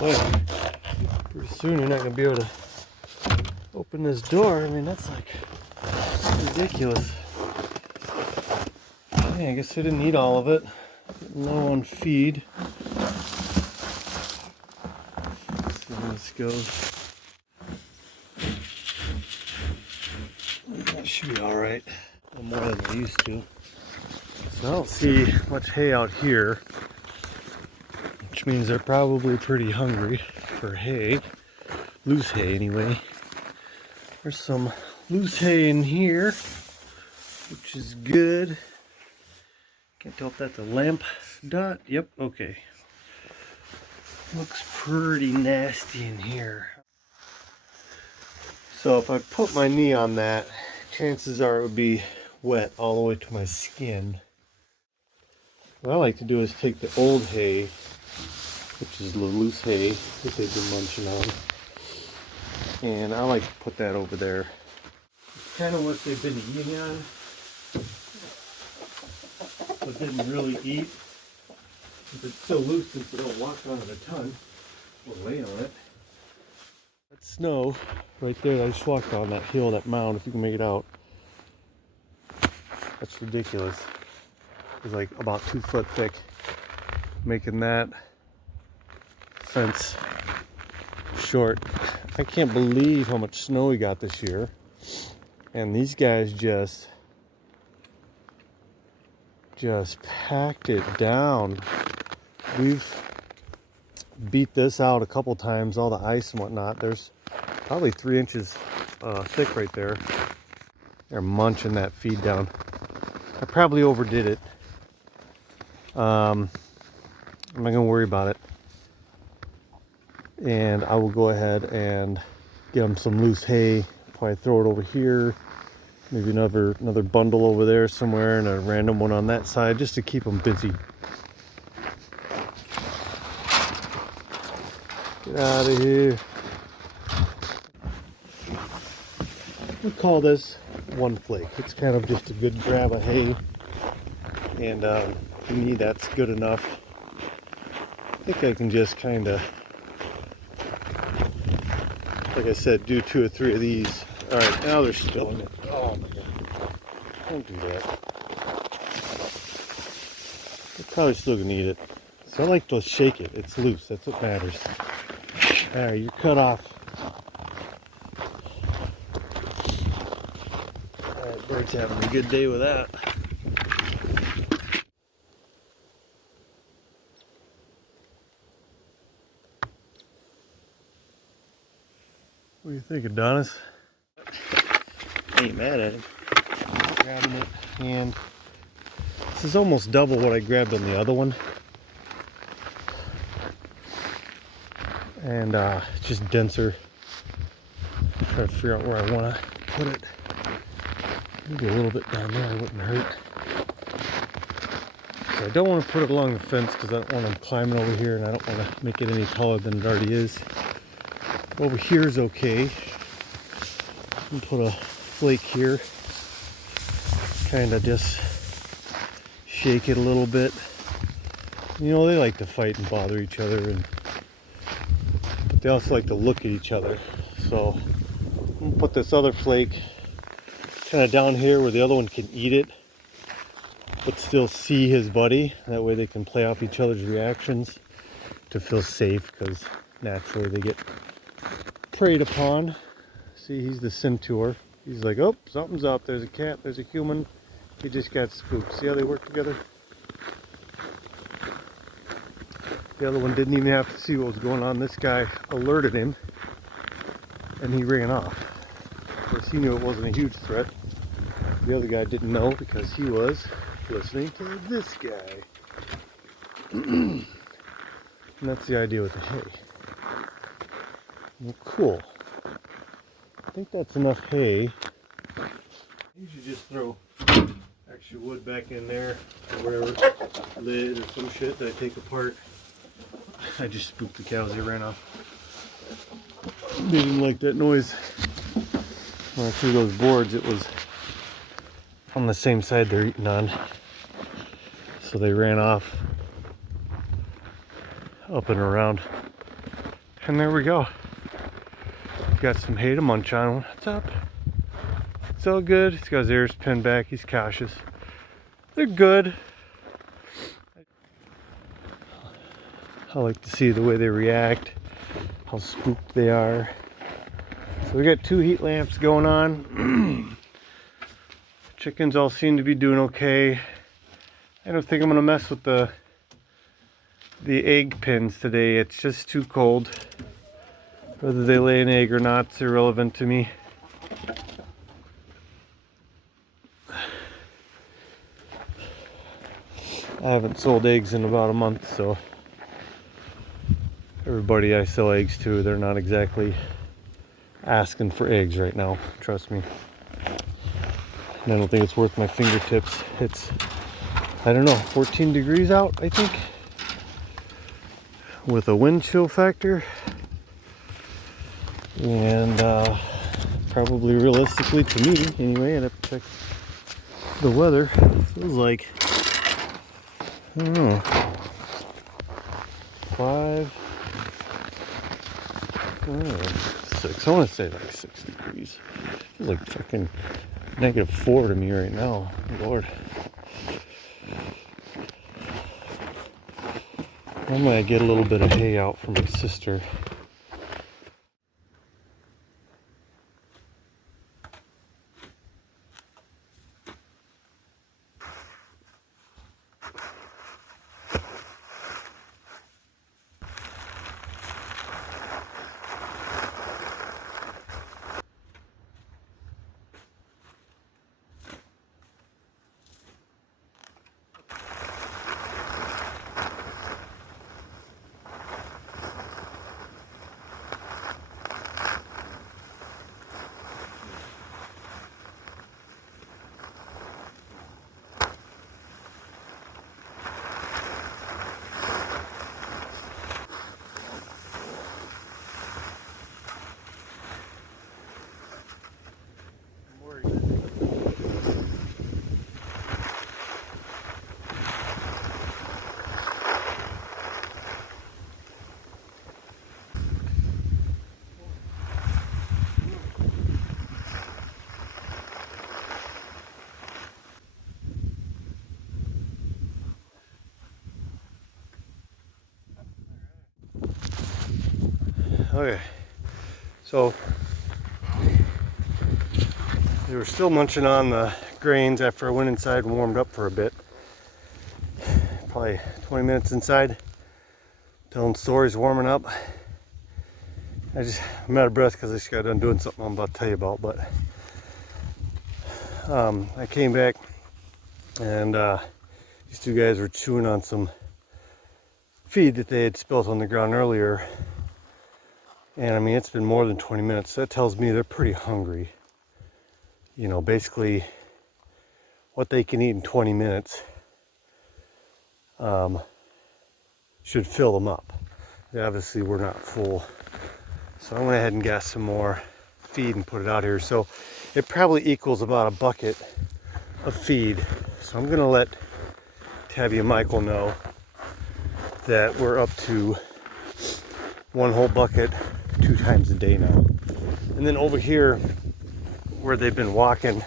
Boy, pretty soon you're not going to be able to open this door. I mean, that's like ridiculous. Yeah, I guess I didn't eat all of it. Getting low on feed. Let's see how this goes. That should be alright. A little more than I used to. So I don't see much hay out here, which means they're probably pretty hungry for hay. Loose hay anyway. There's some loose hay in here, which is good. Can't tell if that's a lamp dot. Yep, okay. Looks pretty nasty in here. So if I put my knee on that, chances are it would be wet all the way to my skin. What I like to do is take the old hay, which is the loose hay that they've been munching on, and I like to put that over there. It's kind of what they've been eating on, but didn't really eat. If it's still loose, since they don't walk on it a ton, or lay on it. That snow right there, I just walked on that hill, that mound, if you can make it out. That's ridiculous. It's like about 2 foot thick, making that fence short. I can't believe how much snow we got this year. And these guys just packed it down. We've beat this out a couple times, all the ice and whatnot. There's probably 3 inches thick right there. They're munching that feed down. I probably overdid it. I'm not gonna worry about it. And I will go ahead and get them some loose hay. Probably throw it over here. Maybe another bundle over there somewhere, and a random one on that side, just to keep them busy. Get out of here. We call this one flake. It's kind of just a good grab of hay, and to me that's good enough. I think I can just kind of, like I said, do 2 or 3 of these. All right, now they're spilling it. Oh my god! Don't do that. They're probably still gonna eat it. So I like to shake it. It's loose. That's what matters. All right, you're cut off. All right, bird's having a good day with that. What do you think, Adonis? I ain't mad at him. Grabbing it, and this is almost double what I grabbed on the other one. And it's just denser. Try to figure out where I want to put it. Maybe a little bit down there wouldn't hurt. So I don't want to put it along the fence because I don't want them climbing over here, and I don't want to make it any taller than it already is. Over here is okay. And put a flake here. Kind of just shake it a little bit. You know, they like to fight and bother each other, but they also like to look at each other. So I'm gonna put this other flake kind of down here where the other one can eat it, but still see his buddy. That way they can play off each other's reactions to feel safe, because naturally they get preyed upon. See, he's the centaur. He's like, oh, something's up. There's a cat, there's a human. He just got spooked. See how they work together? The other one didn't even have to see what was going on. This guy alerted him, and he ran off. Of course, he knew it wasn't a huge threat. The other guy didn't know because he was listening to this guy. And that's the idea with the hay. Well, cool. I think that's enough hay. You should just throw extra wood back in there, or whatever, lid or some shit that I take apart. I just spooked the cows, they ran off. They didn't like that noise. When I threw those boards, it was on the same side they're eating on. So they ran off up and around. And there we go. Got some hay to munch on. What's up? It's all good. He's got his ears pinned back. He's cautious. They're good. I like to see the way they react, how spooked they are. So we got 2 heat lamps going on. Chickens all seem to be doing okay. I don't think I'm gonna mess with the egg pins today. It's just too cold. Whether they lay an egg or not is irrelevant to me. I haven't sold eggs in about a month, so everybody I sell eggs to, they're not exactly asking for eggs right now, trust me. And I don't think it's worth my fingertips. It's, I don't know, 14 degrees out, I think, with a wind chill factor. And probably realistically to me, anyway, I'd have to check the weather. It feels like, I don't know, 5, I don't know, 6. I want to say like 6 degrees. It feels like fucking -4 to me right now. Lord. Normally I get a little bit of hay out from my sister. Okay, so they were still munching on the grains after I went inside and warmed up for a bit. Probably 20 minutes inside, telling stories, warming up. I'm out of breath because I just got done doing something I'm about to tell you about. But I came back and these 2 guys were chewing on some feed that they had spilt on the ground earlier. And I mean, it's been more than 20 minutes. So that tells me they're pretty hungry. You know, basically what they can eat in 20 minutes should fill them up. They obviously we're not full. So I went ahead and got some more feed and put it out here. So it probably equals about a bucket of feed. So I'm gonna let Tabby and Michael know that we're up to 1 whole bucket 2 times a day now. And then over here where they've been walking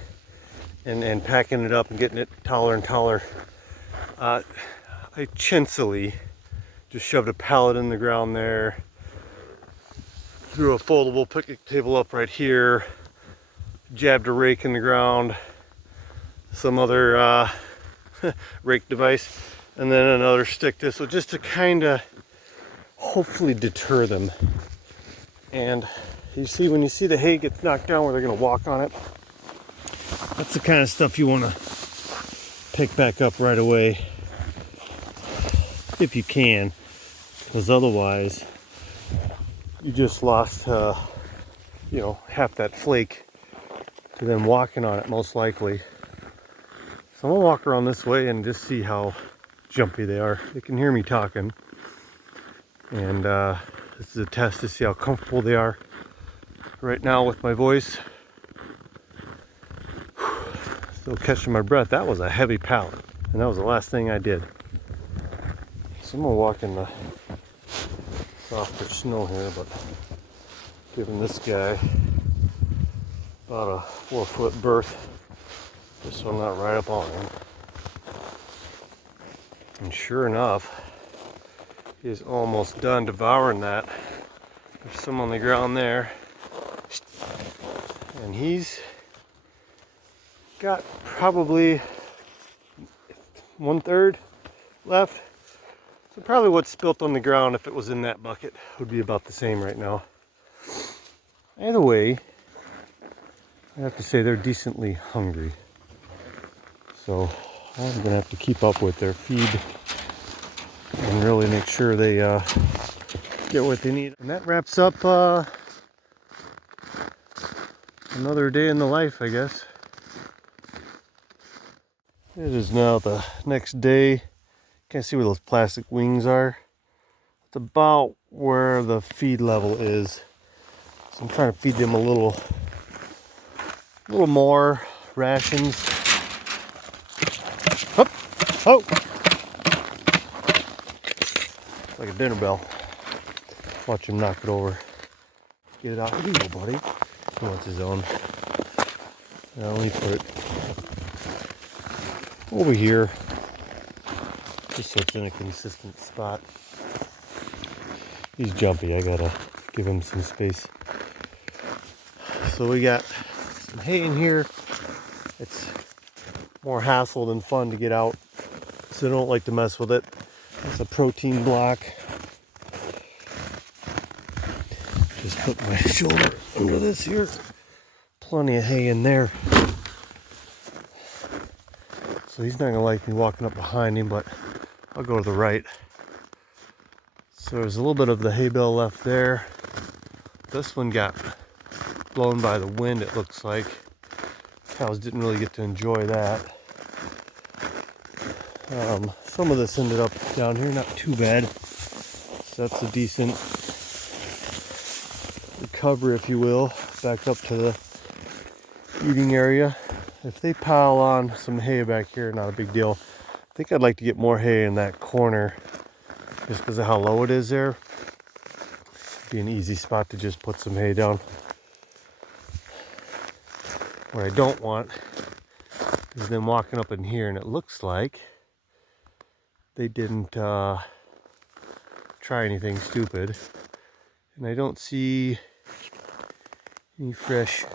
and packing it up and getting it taller and taller, I chintzy just shoved a pallet in the ground there, threw a foldable picnic table up right here, jabbed a rake in the ground, some other rake device, and then another stick thistle, just to kind of hopefully deter them. And you see, when you see the hay gets knocked down where they're going to walk on it, that's the kind of stuff you want to pick back up right away if you can, because otherwise you just lost you know, half that flake to them walking on it, most likely. So I'm gonna walk around this way and just see how jumpy they are. They can hear me talking, and this is a test to see how comfortable they are right now with my voice. Still catching my breath. That was a heavy pallet, and that was the last thing I did. So I'm gonna walk in the softer snow here, but giving this guy about a 4-foot berth just so I'm not right up on him. And sure enough, he's almost done devouring that. There's some on the ground there. And he's got probably 1/3 left. So probably what's spilt on the ground, if it was in that bucket, would be about the same right now. Either way, I have to say they're decently hungry. So I'm gonna have to keep up with their feed and really make sure they get what they need. And that wraps up another day in the life, I guess. It is now the next day. Can't see where those plastic wings are. It's about where the feed level is. So I'm trying to feed them a little more rations. Up, oh, like a dinner bell. Watch him knock it over. Get it out. Here you go, buddy. He wants his own. Now let me put it over here, just so it's in a consistent spot. He's jumpy. I gotta give him some space. So we got some hay in here. It's more hassle than fun to get out, so I don't like to mess with it. It's a protein block. Just put my shoulder under this here. Plenty of hay in there. So he's not gonna like me walking up behind him, but I'll go to the right. So there's a little bit of the hay bale left there. This one got blown by the wind, it looks like. Cows didn't really get to enjoy that. Some of this ended up down here, not too bad. So that's a decent recovery, if you will, back up to the eating area. If they pile on some hay back here, not a big deal. I think I'd like to get more hay in that corner just because of how low it is there. Be an easy spot to just put some hay down. What I don't want is them walking up in here, and it looks like they didn't try anything stupid. And I don't see any fresh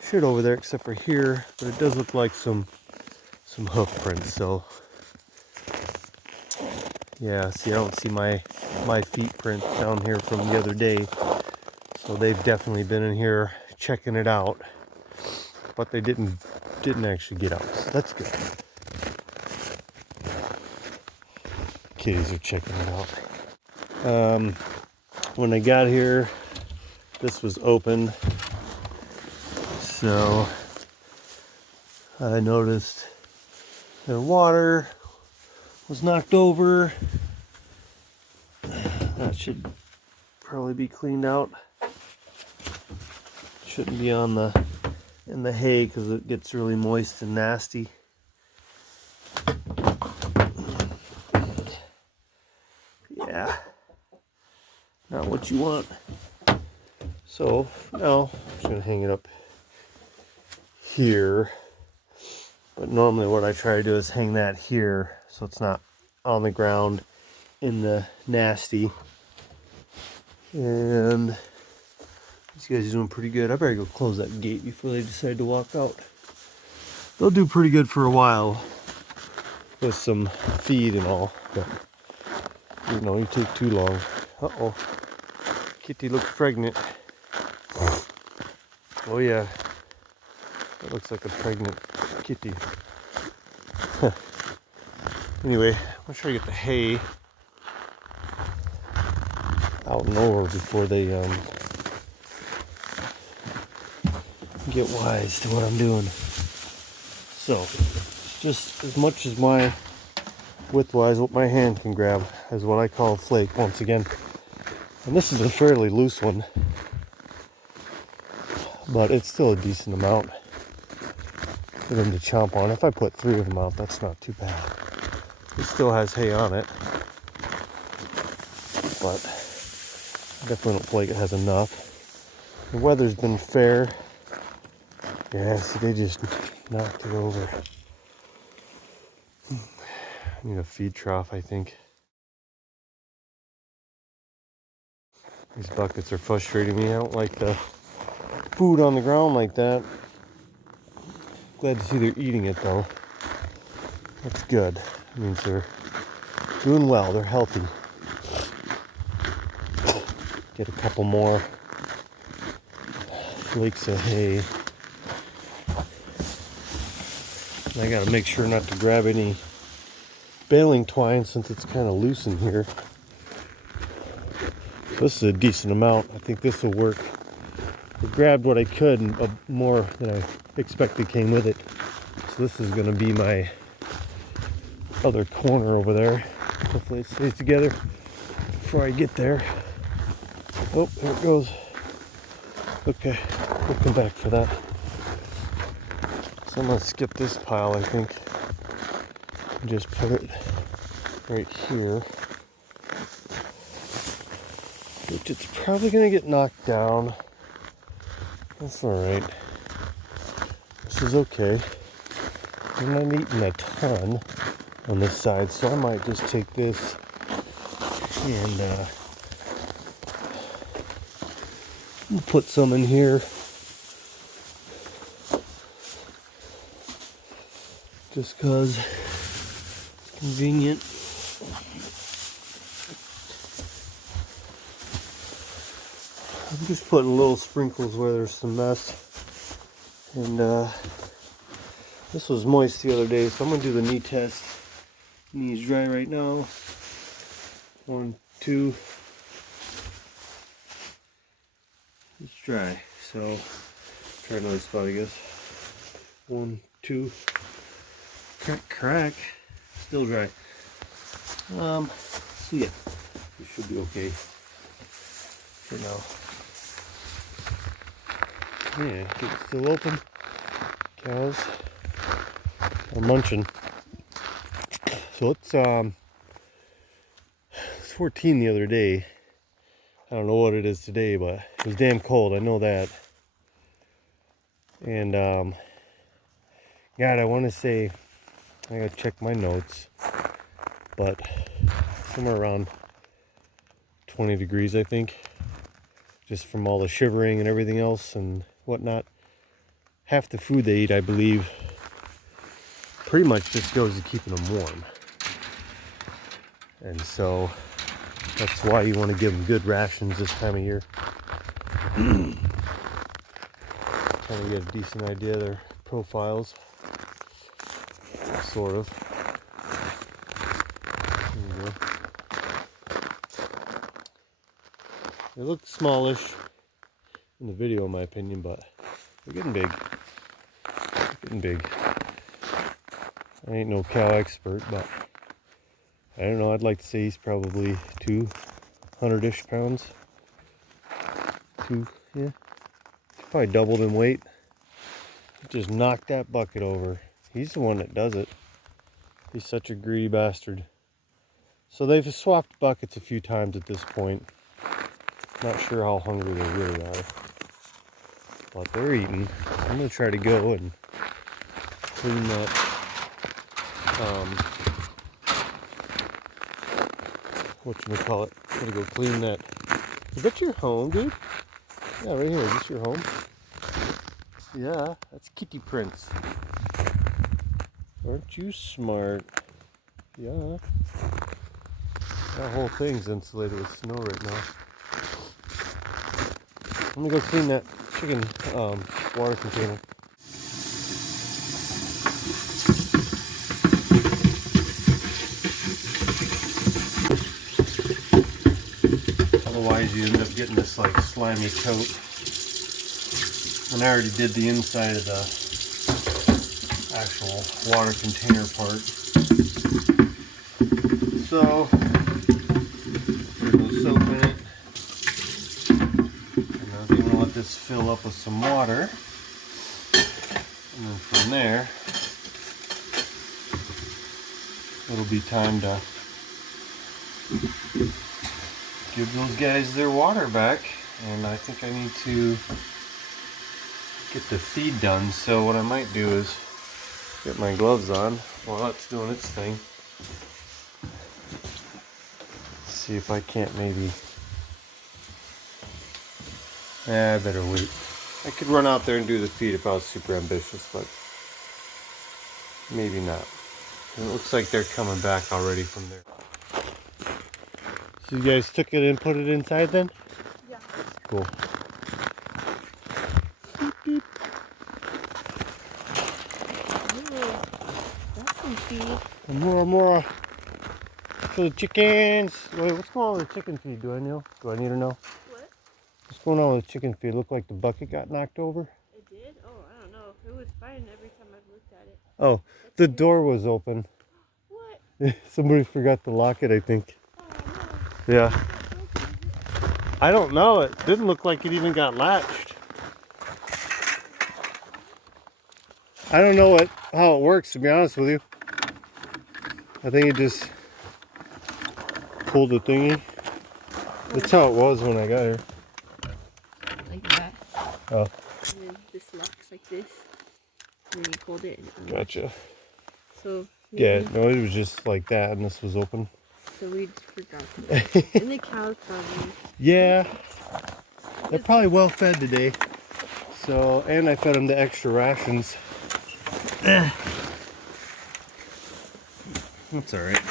shit over there except for here, but it does look like some hoof prints. So yeah, see, I don't see my feet print down here from the other day, so they've definitely been in here checking it out, but they didn't actually get out, so that's good. Kitties are checking it out. When I got here, this was open, so I noticed their water was knocked over. That should probably be cleaned out. Shouldn't be in the hay because it gets really moist and nasty. Yeah, not what you want. So now I'm just gonna hang it up here. But normally what I try to do is hang that here so it's not on the ground in the nasty. And these guys are doing pretty good. I better go close that gate before they decide to walk out. They'll do pretty good for a while with some feed and all, but you know, you take too long. Uh-oh. Kitty looks pregnant. Oh yeah. That looks like a pregnant kitty. Anyway, I'm sure I get the hay out and over before they get wise to what I'm doing. So, just as much as my widthwise, what my hand can grab is what I call a flake once again. And this is a fairly loose one, but it's still a decent amount for them to chomp on. If I put 3 of them out, that's not too bad. It still has hay on it, but I definitely don't feel like it has enough. The weather's been fair. Yeah, see, they just knocked it over. I need a feed trough, I think. These buckets are frustrating me. I don't like the food on the ground like that. Glad to see they're eating it though. That's good. It means they're doing well. They're healthy. Get a couple more flakes of hay. And I gotta make sure not to grab any baling twine since it's kind of loose in here. This is a decent amount. I think this will work. I grabbed what I could and more than I expected came with it. So this is going to be my other corner over there. Hopefully it stays together before I get there. Oh, there it goes. Okay, we'll come back for that. So I'm going to skip this pile, I think, and just put it right here. Which it's probably going to get knocked down. That's alright. This is okay. I'm not eating a ton on this side, so I might just take this and put some in here. Just because it's convenient. I'm just putting little sprinkles where there's some mess. And this was moist the other day, so I'm going to do the knee test. Knee's dry right now. 1, 2. It's dry, so try another spot, I guess. 1, 2. Crack, crack. Still dry. So yeah, it should be okay for now. Yeah, it's still open. Cows are munching. So it's 14 the other day. I don't know what it is today, but it was damn cold. I know that. And God, I want to say, I gotta check my notes, but somewhere around 20 degrees, I think, just from all the shivering and everything else and whatnot. Half the food they eat, I believe, pretty much just goes to keeping them warm. And so that's why you want to give them good rations this time of year. Trying to get a decent idea of their profiles. Sort of. There you go. They look smallish in the video, in my opinion, but they're getting big. They're getting big. I ain't no cow expert, but I don't know. I'd like to say he's probably 200-ish pounds. Yeah. He's probably doubled in weight. Just knocked that bucket over. He's the one that does it. He's such a greedy bastard. So they've swapped buckets a few times at this point. Not sure how hungry they really are. But they're eating. I'm going to try to go and clean that. Whatchamacallit. I'm going to go clean that. Is that your home, dude? Yeah, right here. Is this your home? Yeah, that's kitty prints. Aren't you smart? Yeah. That whole thing's insulated with snow right now. Let me go clean that chicken water container. Otherwise you end up getting this like slimy coat. And I already did the inside of the actual water container part. So there's no soap in it. And I'm going to let this fill up with some water. And then from there, it'll be time to give those guys their water back, and I think I need to get the feed done. So what I might do is get my gloves on while it's doing its thing. See if I can't maybe... I better wait. I could run out there and do the feed if I was super ambitious, but maybe not. And it looks like they're coming back already from there. So you guys took it and put it inside then? Yeah. Cool. Beep, beep. Ooh, that's some feed. More for the chickens. Wait, what's going on with the chicken feed? Do I know? Do I need to know? What? What's going on with the chicken feed? Looked like the bucket got knocked over. It did? Oh, I don't know. It was fine every time I've looked at it. Oh, the door was open. What? Somebody forgot to lock it, I think. Oh, no. Yeah. I don't know. It didn't look like it even got latched. I don't know how it works, to be honest with you. I think it just pulled the thingy. That's how it was when I got here. Like that. Oh. And then this locks like this. And then you hold it and it unlocks. Gotcha. So Yeah, no, it was just like that, and this was open. So we forgot to. And the cows probably. Yeah. They're probably well fed today. So, and I fed them the extra rations. That's all right.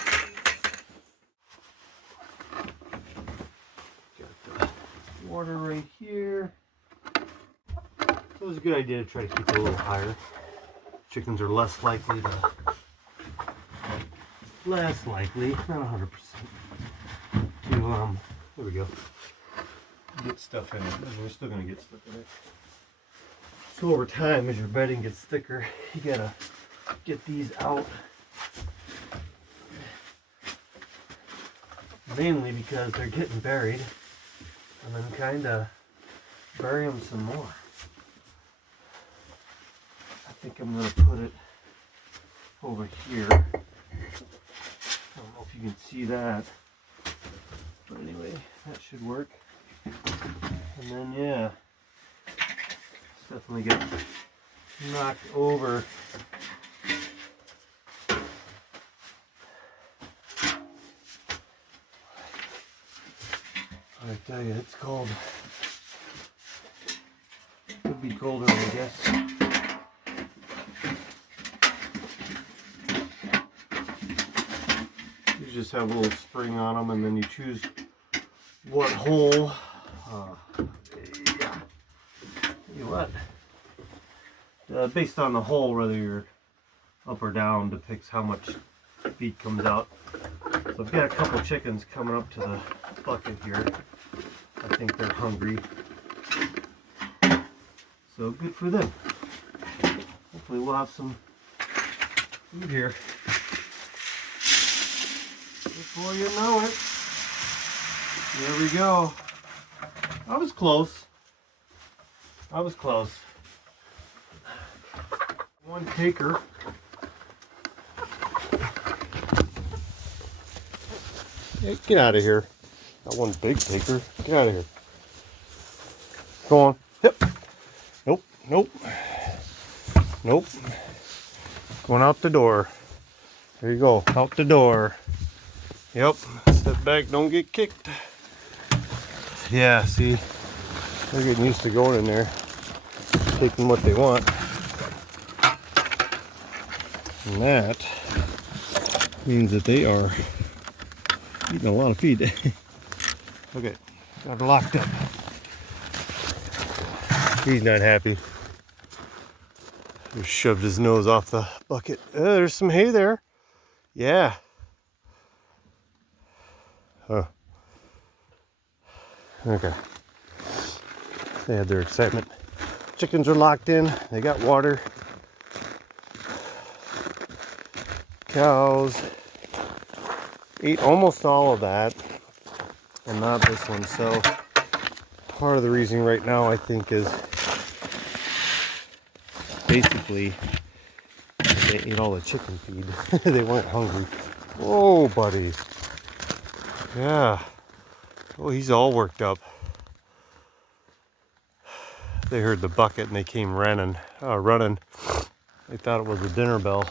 Got the water right here. So it was a good idea to try to keep it a little higher. Chickens are less likely, not 100%, to there we go, get stuff in it. We're still gonna get stuff in it. So over time, as your bedding gets thicker, you gotta get these out. Mainly because they're getting buried, and then kind of bury them some more. I think I'm gonna put it over here. I don't know if you can see that, but anyway, that should work. And then yeah, it's definitely got knocked over. I tell you, it's cold. Could be colder, I guess. You just have a little spring on them, and then you choose what hole. Yeah. Tell you what. Based on the hole, whether you're up or down, depicts how much feed comes out. So I've got a couple chickens coming up to the bucket here. I think they're hungry. So good for them. Hopefully we'll have some food here before you know it. There we go. I was close. I was close. One taker. Hey, get out of here. Not one big taker. Get out of here. Go on. Yep. Nope. Nope. Nope. Going out the door. There you go. Out the door. Yep. Step back. Don't get kicked. Yeah, see. They're getting used to going in there. Taking what they want. And that means that they are eating a lot of feed. Okay, got it locked up. He's not happy. Just shoved his nose off the bucket. There's some hay there. Yeah. Huh. Okay. They had their excitement. Chickens are locked in. They got water. Cows ate almost all of that, and not this one. So part of the reason right now, I think, is basically they ate all the chicken feed. They weren't hungry. Whoa, buddy. Yeah. Oh, he's all worked up. They heard the bucket and they came running. They thought it was a dinner bell.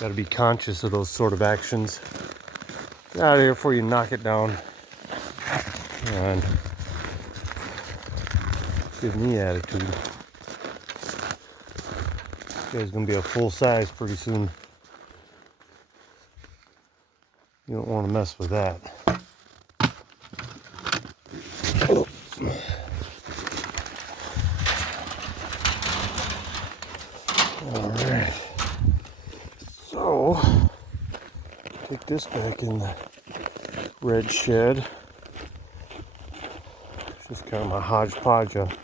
Got to be conscious of those sort of actions. Get out of here before you knock it down. And give me attitude. This guy's gonna be a full size pretty soon. You don't want to mess with that. Alright. So, take this back in the red shed. It's just kind of a hodgepodge of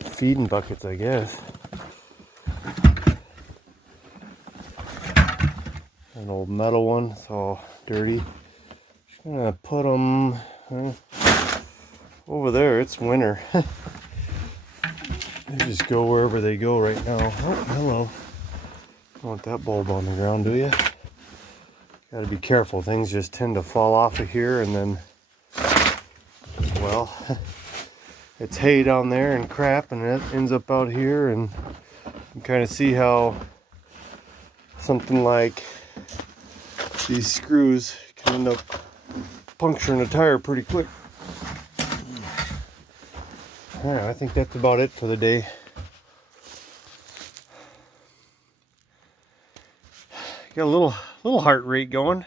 feeding buckets, I guess. An old metal one, it's all dirty. Just gonna put them over there. It's winter. They just go wherever they go right now. Oh, hello. Don't want that bulb on the ground, do you? Gotta be careful. Things just tend to fall off of here and then, well, it's hay down there and crap and it ends up out here, and you kind of see how something like these screws can end up puncturing a tire pretty quick. Alright, I think that's about it for the day. Got a little heart rate going.